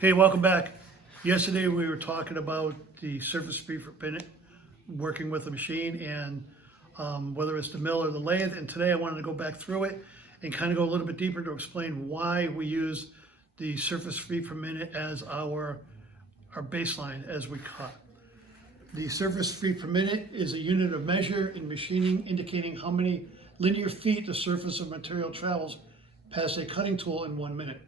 Hey, welcome back. Yesterday we were talking about the surface speed per minute, working with the machine, and whether it's the mill or the lathe. And today I wanted to go back through it and kind of go a little bit deeper to explain why we use the surface speed per minute as our baseline as we cut. The surface feet per minute is a unit of measure in machining indicating how many linear feet the surface of material travels past a cutting tool in 1 minute.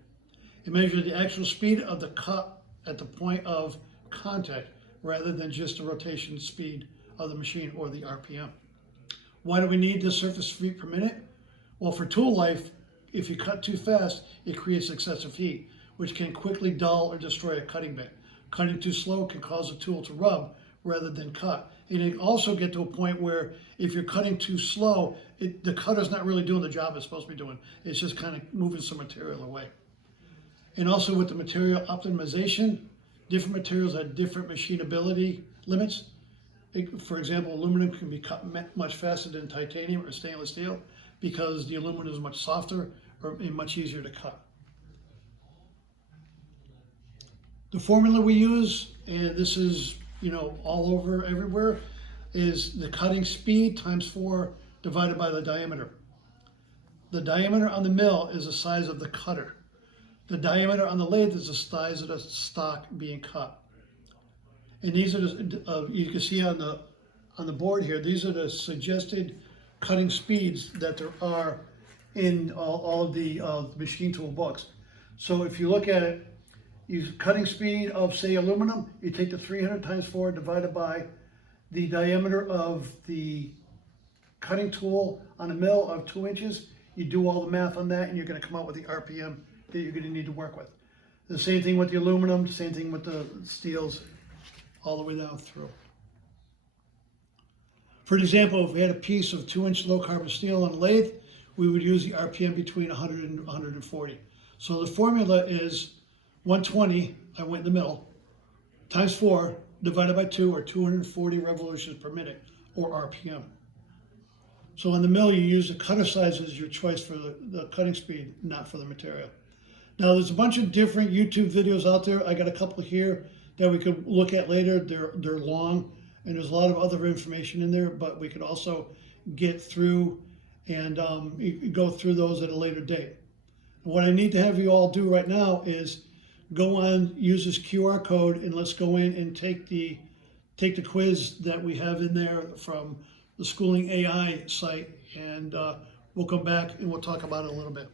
It measures the actual speed of the cut at the point of contact rather than just the rotation speed of the machine or the RPM. Why do we need the surface feet per minute? Well, for tool life, if you cut too fast, it creates excessive heat, which can quickly dull or destroy a cutting bit. Cutting too slow can cause the tool to rub rather than cut. And it can also get to a point where if you're cutting too slow, the cutter's not really doing the job it's supposed to be doing. It's just kind of moving some material away. And also with the material optimization, different materials have different machinability limits. For example, aluminum can be cut much faster than titanium or stainless steel because the aluminum is much softer and much easier to cut. The formula we use, and this is all over everywhere, is the cutting speed times 4 divided by the diameter. The diameter on the mill is the size of the cutter. The diameter on the lathe is the size of the stock being cut. And these are you can see on the board here, these are the suggested cutting speeds that there are in all of the machine tool books. So if you look at it, cutting speed of, say, aluminum, you take the 300 times 4 divided by the diameter of the cutting tool on a mill of 2 inches. You do all the math on that and you're going to come out with the RPM that you're going to need to work with. The same thing with the aluminum, same thing with the steels, all the way down through. For example, if we had a piece of 2-inch low carbon steel on a lathe, we would use the RPM between 100 and 140. So the formula is 120, I went in the middle, times 4 divided by 2, or 240 revolutions per minute, or RPM. So on the mill, you use the cutter size as your choice for the cutting speed, not for the material. Now there's a bunch of different YouTube videos out there. I got a couple here that we could look at later. They're long and there's a lot of other information in there, but we could also get through and go through those at a later date. And what I need to have you all do right now is go on, use this QR code, and let's go in and take the quiz that we have in there from the Schooling AI site, and we'll come back and we'll talk about it a little bit.